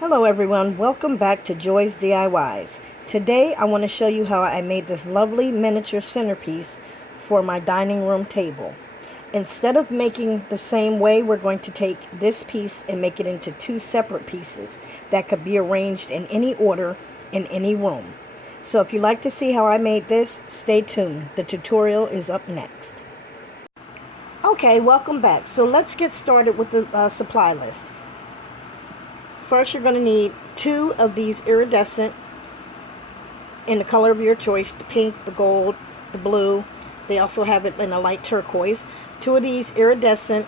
Hello everyone, welcome back to Joy's DIYs. Today I want to show you how I made this lovely miniature centerpiece for my dining room table. Instead of making the same way, we're going to take this piece and make it into two separate pieces that could be arranged in any order in any room. So if you'd like to see how I made this, stay tuned. The tutorial is up next. Okay, welcome back. So let's get started with the supply list. First, you're going to need 2 of these iridescent in the color of your choice, the pink, the gold, the blue. They also have it in a light turquoise. 2 of these iridescent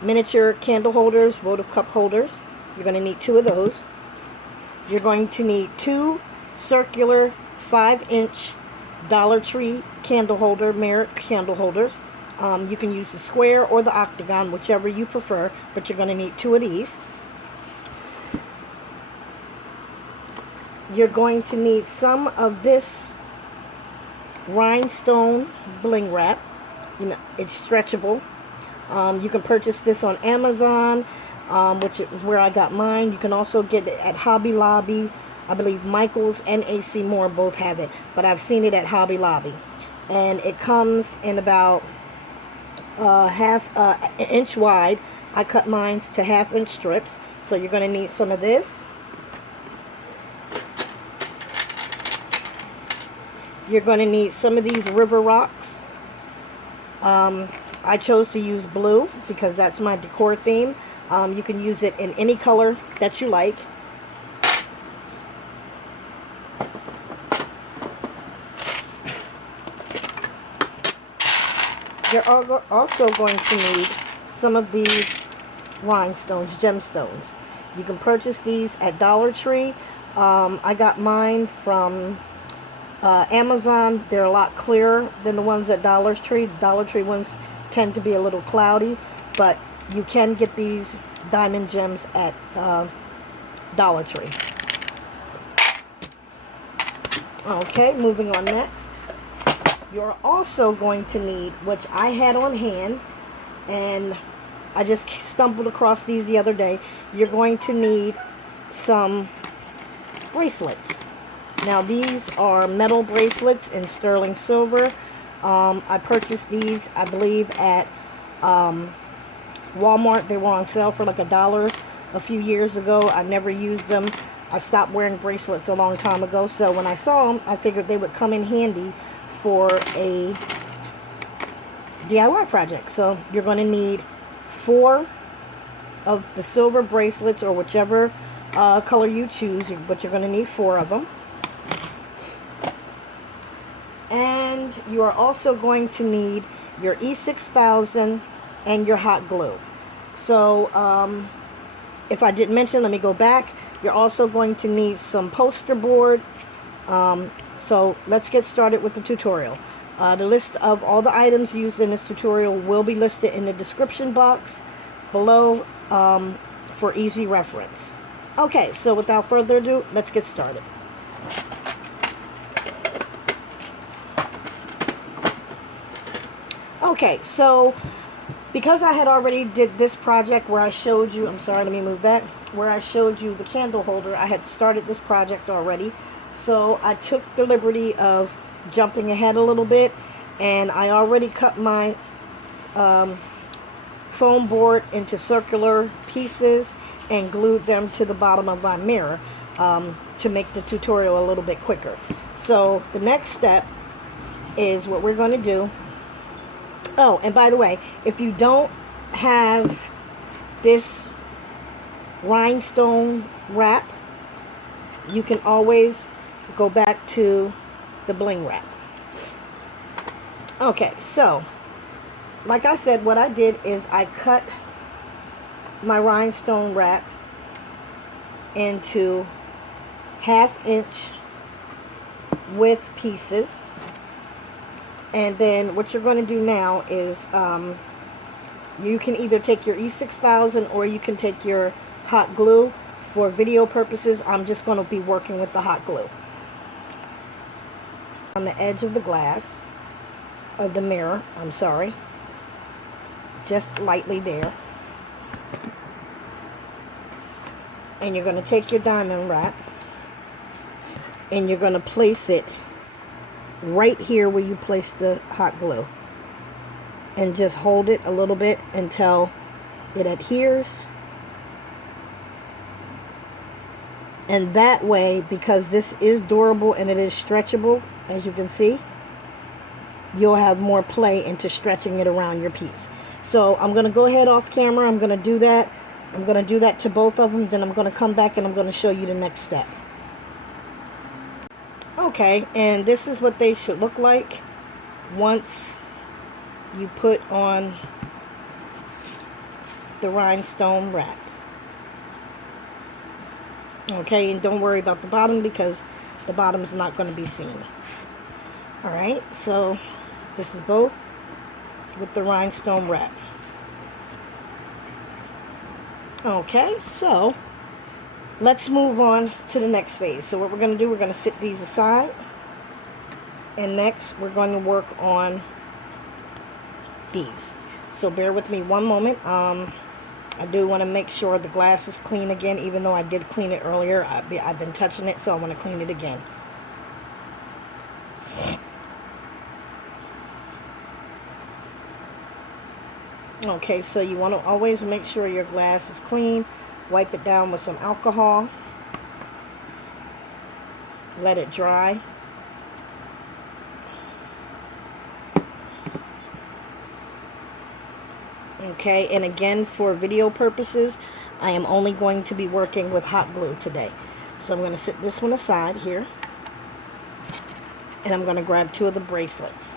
miniature candle holders, votive cup holders. You're going to need 2 of those. You're going to need 2 circular 5-inch Dollar Tree candle holder, mirror candle holders. You can use the square or the octagon, whichever you prefer, but you're going to need 2 of these. You're going to need some of this rhinestone bling wrap. You know, it's stretchable. You can purchase this on Amazon, which is where I got mine. You can also get it at Hobby Lobby. I believe Michael's and AC Moore both have it, but I've seen it at Hobby Lobby. And it comes in about half an inch wide. I cut mine to 1/2-inch strips. So you're going to need some of this. You're going to need some of these river rocks. I chose to use blue because that's my decor theme. You can use it in any color that you like. You're also going to need some of these rhinestones, gemstones. You can purchase these at Dollar Tree. I got mine from Amazon. They're a lot clearer than the ones at Dollar Tree. Dollar Tree ones tend to be a little cloudy, but you can get these diamond gems at Dollar Tree. Okay, moving on next. You're also going to need, which I had on hand, and I just stumbled across these the other day. You're going to need some bracelets. Now these are metal bracelets in sterling silver. I purchased these, I believe, at Walmart. They were on sale for like $1 a few years ago. I never used them. I stopped wearing bracelets a long time ago. So when I saw them, I figured they would come in handy for a DIY project. So you're going to need 4 of the silver bracelets, or whichever color you choose, but you're going to need 4 of them. And you are also going to need your E6000 and your hot glue. So if I didn't mention, let me go back. You're also going to need some poster board. So let's get started with the tutorial. The list of all the items used in this tutorial will be listed in the description box below for easy reference. Okay, so without further ado, let's get started. Okay, so because I had already did this project where I showed you, I'm sorry, let me move that, where I showed you the candle holder, I had started this project already. So I took the liberty of jumping ahead a little bit, and I already cut my foam board into circular pieces and glued them to the bottom of my mirror to make the tutorial a little bit quicker. So the next step is what we're going to do. Oh, and by the way, if you don't have this rhinestone wrap, you can always go back to the bling wrap. Okay, so like I said, what I did is I cut my rhinestone wrap into 1/2-inch width pieces. And then what you're going to do now is you can either take your E6000 or you can take your hot glue. For video purposes, I'm just going to be working with the hot glue. On the edge of the glass, of the mirror, I'm sorry, just lightly there. And you're going to take your diamond wrap and you're going to place it right here where you place the hot glue. And just hold it a little bit until it adheres. And that way, because this is durable and it is stretchable, as you can see, you'll have more play into stretching it around your piece. So I'm going to go ahead off camera. I'm going to do that. I'm going to do that to both of them. Then I'm going to come back and I'm going to show you the next step. Okay, and this is what they should look like once you put on the rhinestone wrap. Okay, and don't worry about the bottom because the bottom is not going to be seen. Alright, so this is both with the rhinestone wrap. Okay, so let's move on to the next phase. So what we're going to do, we're going to sit these aside. And next, we're going to work on these. So bear with me one moment. I do want to make sure the glass is clean again, even though I did clean it earlier. I've been touching it, so I want to clean it again. Okay, so you want to always make sure your glass is clean. Wipe it down with some alcohol. Let it dry. Okay, and again, for video purposes, I am only going to be working with hot glue today. So I'm going to set this one aside here. And I'm going to grab 2 of the bracelets.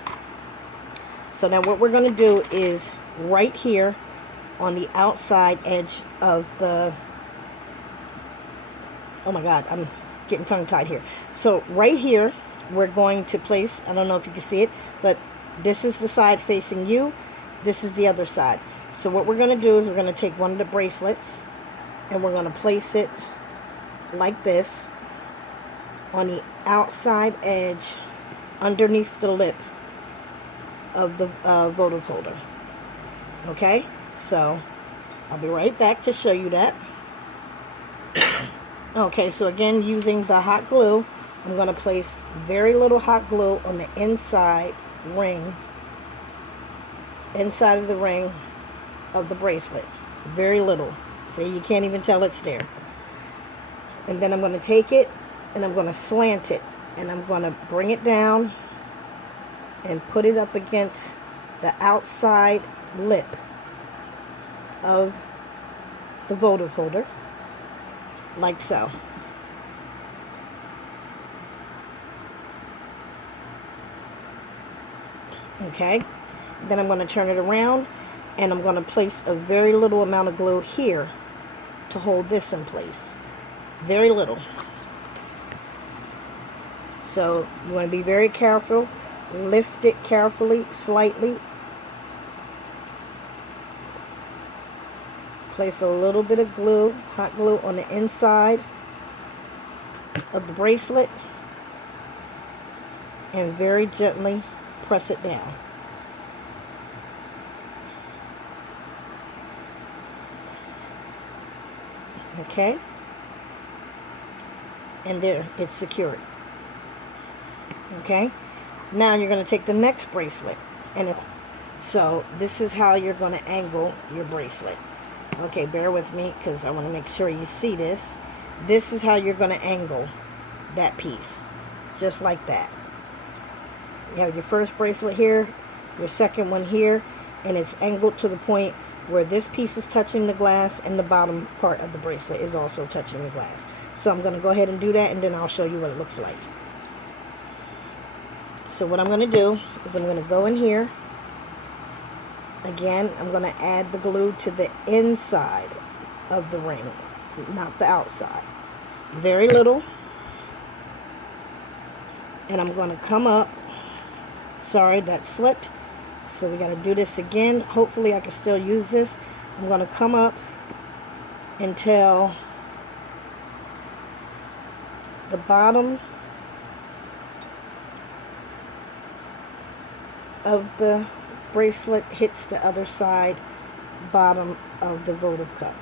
So now what we're going to do is right here on the outside edge of the... Oh my God, I'm getting tongue-tied here. So right here, we're going to place, I don't know if you can see it, but this is the side facing you. This is the other side. So what we're going to do is we're going to take one of the bracelets and we're going to place it like this on the outside edge underneath the lip of the votive holder. Okay, so I'll be right back to show you that. Okay, so again, using the hot glue, I'm going to place very little hot glue on the inside ring, inside of the ring of the bracelet. Very little. So you can't even tell it's there. And then I'm going to take it and I'm going to slant it. And I'm going to bring it down and put it up against the outside lip of the votive holder. Like so. Okay. Then I'm going to turn it around and I'm going to place a very little amount of glue here to hold this in place. Very little. So you want to be very careful. Lift it carefully, slightly. Place a little bit of glue, hot glue, on the inside of the bracelet and very gently press it down. Okay, and there, it's secured. Okay, now you're going to take the next bracelet, and so this is how you're going to angle your bracelet. Okay, bear with me because I want to make sure you see this. This is how you're going to angle that piece, just like that. You have your first bracelet here, your second one here, and it's angled to the point where this piece is touching the glass and the bottom part of the bracelet is also touching the glass. So I'm going to go ahead and do that, and then I'll show you what it looks like. So what I'm going to do is I'm going to go in here. Again, I'm going to add the glue to the inside of the ring, not the outside. Very little. And I'm going to come up. Sorry, that slipped. So we got to do this again. Hopefully I can still use this. I'm going to come up until the bottom of the bracelet hits the other side bottom of the votive cup.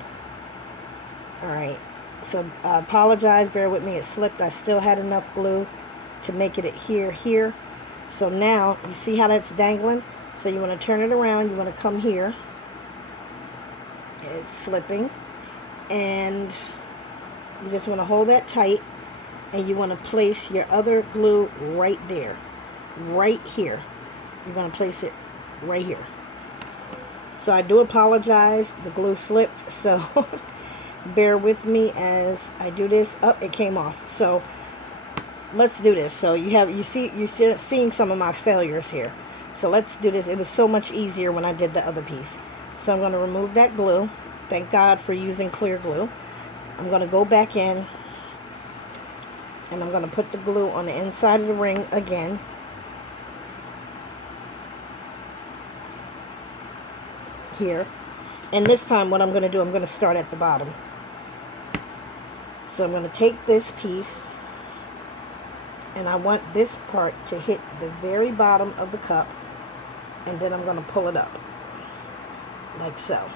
Alright, So I apologize, bear with me, it slipped. I still had enough glue to make it here. So now, you see how that's dangling? So you want to turn it around, you want to come here. It's slipping. And you just want to hold that tight. And you want to place your other glue right there. Right here. You're going to place it right here. So I do apologize, the glue slipped, so bear with me as I do this. Oh, it came off. So let's do this. So you're seeing some of my failures here. So let's do this. It was so much easier when I did the other piece. So I'm going to remove that glue. Thank God for using clear glue. I'm going to go back in and I'm going to put the glue on the inside of the ring again. Here, and this time what I'm going to do, I'm going to start at the bottom. So I'm going to take this piece and I want this part to hit the very bottom of the cup, and then I'm going to pull it up like so.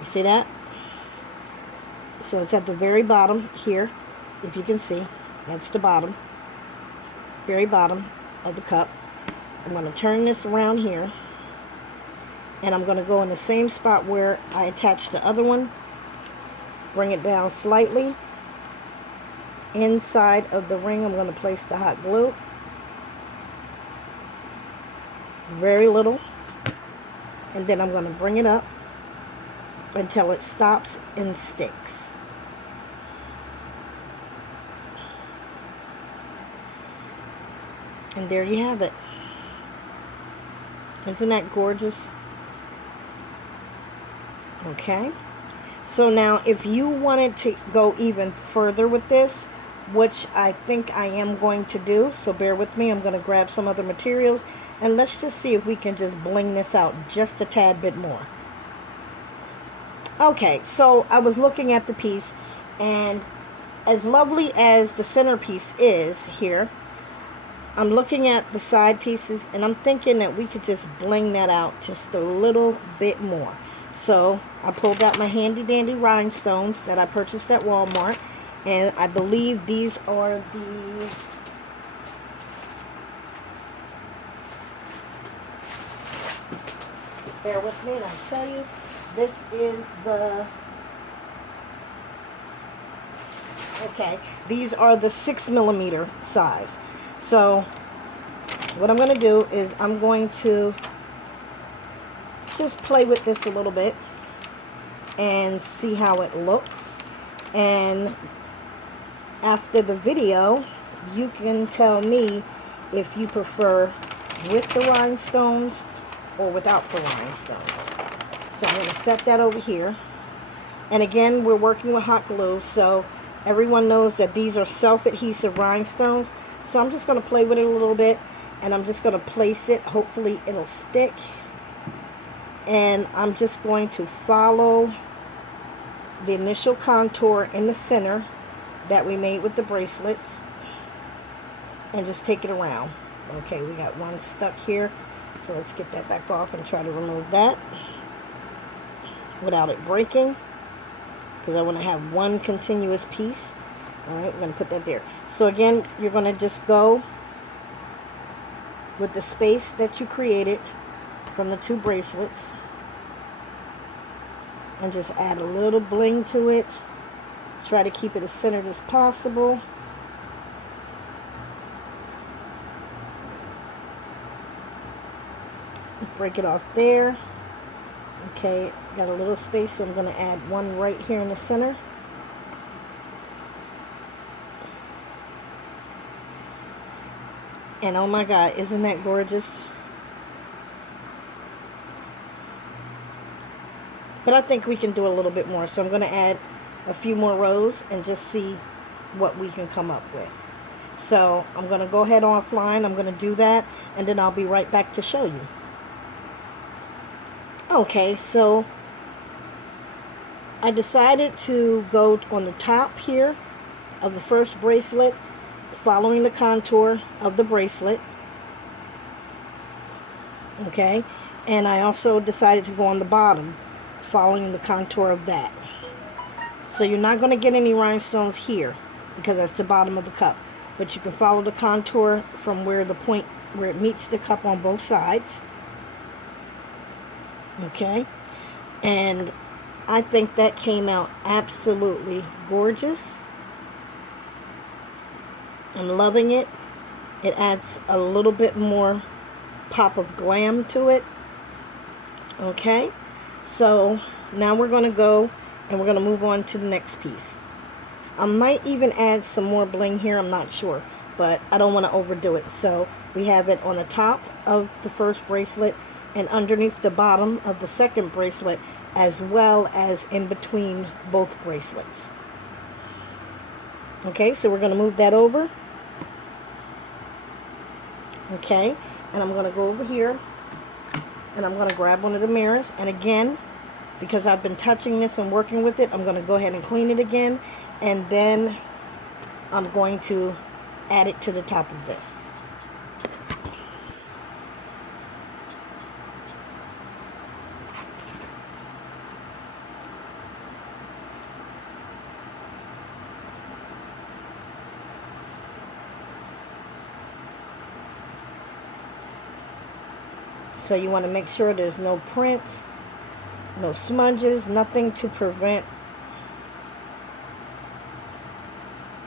You see that? So it's at the very bottom here, if you can see. That's the bottom, very bottom of the cup. I'm going to turn this around here. And I'm going to go in the same spot where I attached the other one. Bring it down slightly. Inside of the ring, I'm going to place the hot glue. Very little. And then I'm going to bring it up until it stops and sticks. And there you have it. Isn't that gorgeous? Okay, so now if you wanted to go even further with this, which I think I am going to do, so bear with me, I'm going to grab some other materials and let's just see if we can just bling this out just a tad bit more. Okay, so I was looking at the piece, and as lovely as the centerpiece is here, I'm looking at the side pieces and I'm thinking that we could just bling that out just a little bit more. So I pulled out my handy dandy rhinestones that I purchased at Walmart, and I believe these are the bear with me and I'll tell you, this is the these are the 6mm size. So what I'm going to do is I'm going to just play with this a little bit and see how it looks, and after the video you can tell me if you prefer with the rhinestones or without the rhinestones. So I'm going to set that over here, and again we're working with hot glue, so everyone knows that these are self-adhesive rhinestones. So I'm just going to play with it a little bit and I'm just going to place it, hopefully it'll stick. And I'm just going to follow the initial contour in the center that we made with the bracelets and just take it around. Okay, we got one stuck here, so let's get that back off and try to remove that without it breaking, because I want to have one continuous piece. Alright, we're going to put that there. So again, you're going to just go with the space that you created from the two bracelets and just add a little bling to it. Try to keep it as centered as possible. Break it off there. Okay, got a little space, so I'm going to add one right here in the center. And oh my God, isn't that gorgeous? But I think we can do a little bit more, so I'm going to add a few more rows and just see what we can come up with. So I'm going to go ahead offline, I'm going to do that, and then I'll be right back to show you. Okay, so I decided to go on the top here of the first bracelet, following the contour of the bracelet. Okay, and I also decided to go on the bottom, following the contour of that. So you're not going to get any rhinestones here because that's the bottom of the cup. But you can follow the contour from where the point, where it meets the cup on both sides. Okay. And I think that came out absolutely gorgeous. I'm loving it. It adds a little bit more pop of glam to it. Okay. So now we're going to go and we're going to move on to the next piece. I might even add some more bling here, I'm not sure, but I don't want to overdo it. So we have it on the top of the first bracelet and underneath the bottom of the second bracelet, as well as in between both bracelets. Okay, so we're going to move that over. Okay, and I'm going to go over here and I'm going to grab one of the mirrors, and again, because I've been touching this and working with it, I'm going to go ahead and clean it again, and then I'm going to add it to the top of this. So you want to make sure there's no prints, no smudges, nothing to prevent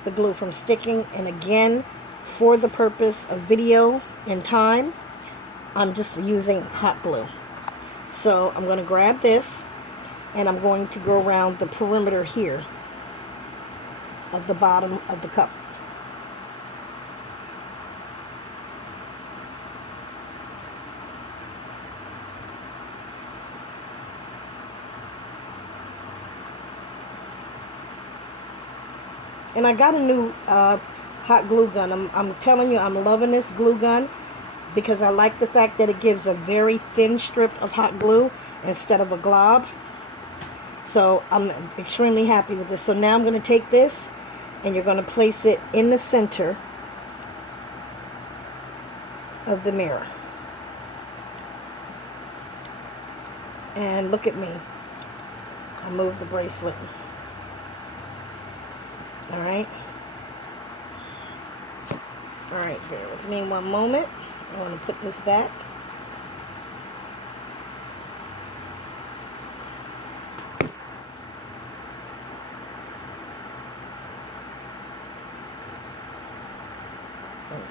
the glue from sticking. And again, for the purpose of video and time, I'm just using hot glue. So I'm going to grab this and I'm going to go around the perimeter here of the bottom of the cup. And I got a new hot glue gun. I'm telling you, I'm loving this glue gun because I like the fact that it gives a very thin strip of hot glue instead of a glob. So I'm extremely happy with this. So now I'm going to take this and you're going to place it in the center of the mirror. And look at me. I moved the bracelet. Alright, bear with me one moment. I want to put this back.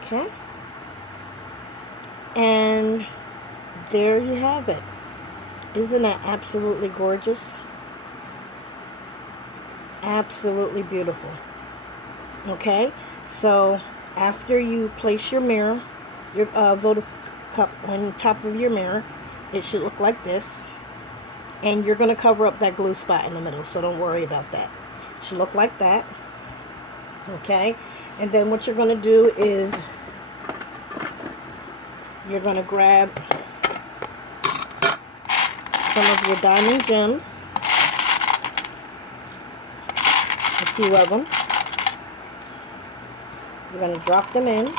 Okay. And there you have it. Isn't that absolutely gorgeous? Absolutely beautiful. Okay, so after you place your mirror, your votive cup on top of your mirror, it should look like this, and you're going to cover up that glue spot in the middle, so don't worry about that. It should look like that. Okay, and then what you're going to do is you're going to grab some of your diamond gems, a few of them. You're going to drop them in.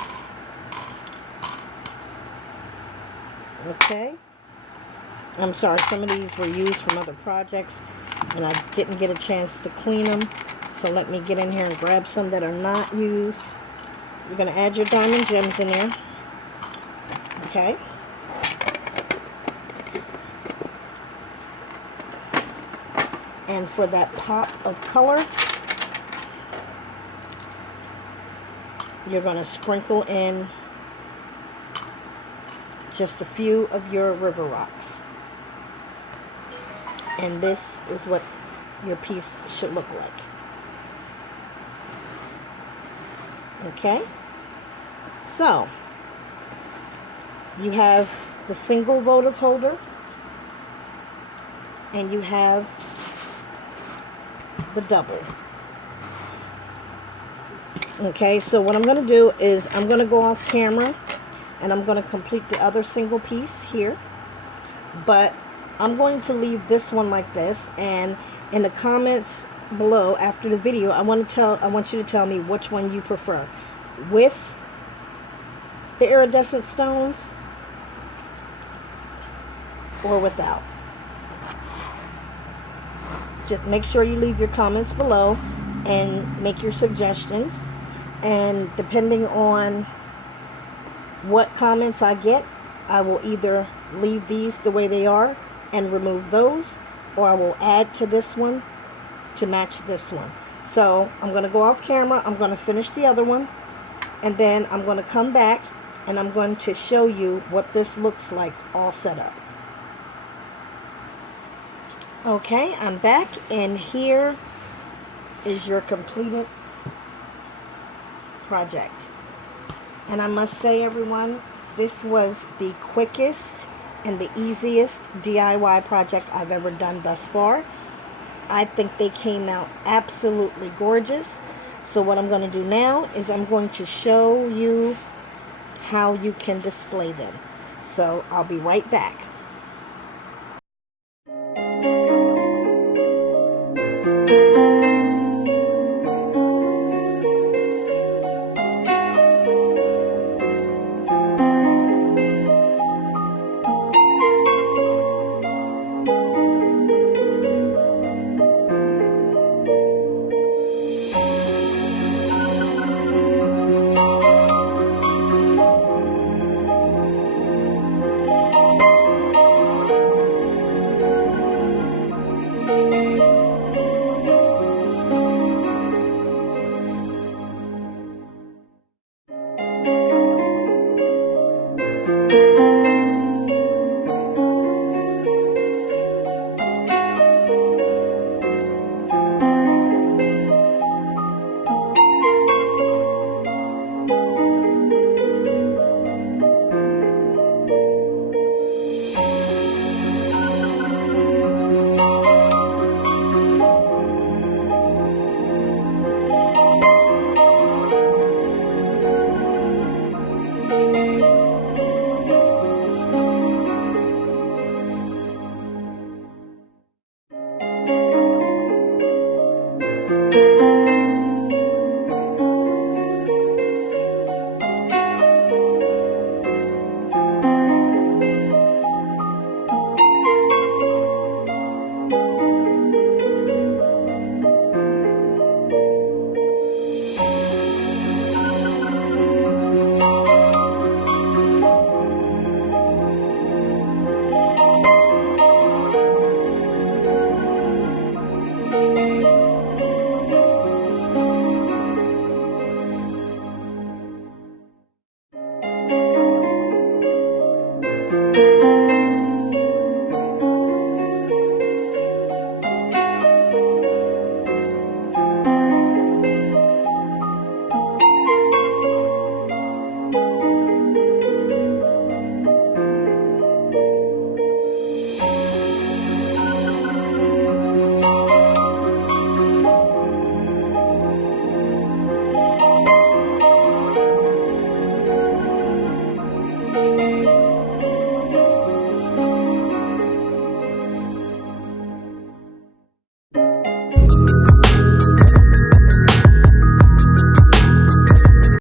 Okay. I'm sorry, some of these were used from other projects and I didn't get a chance to clean them. So let me get in here and grab some that are not used. You're going to add your diamond gems in there. Okay. And for that pop of color, you're going to sprinkle in just a few of your river rocks. And this is what your piece should look like. Okay? So, you have the single votive holder, and you have the double. Okay, so what I'm going to do is I'm going to go off camera and I'm going to complete the other single piece here, but I'm going to leave this one like this, and in the comments below after the video I want you to tell me which one you prefer, with the iridescent stones or without. just make sure you leave your comments below and make your suggestions. And depending on what comments I get, I will either leave these the way they are and remove those, or I will add to this one to match this one. So I'm going to go off camera, I'm going to finish the other one, and then I'm going to come back and I'm going to show you what this looks like all set up. Okay, I'm back, and here is your completed project. And I must say, everyone, this was the quickest and the easiest DIY project I've ever done thus far. I think they came out absolutely gorgeous. So what I'm going to do now is I'm going to show you how you can display them. So I'll be right back.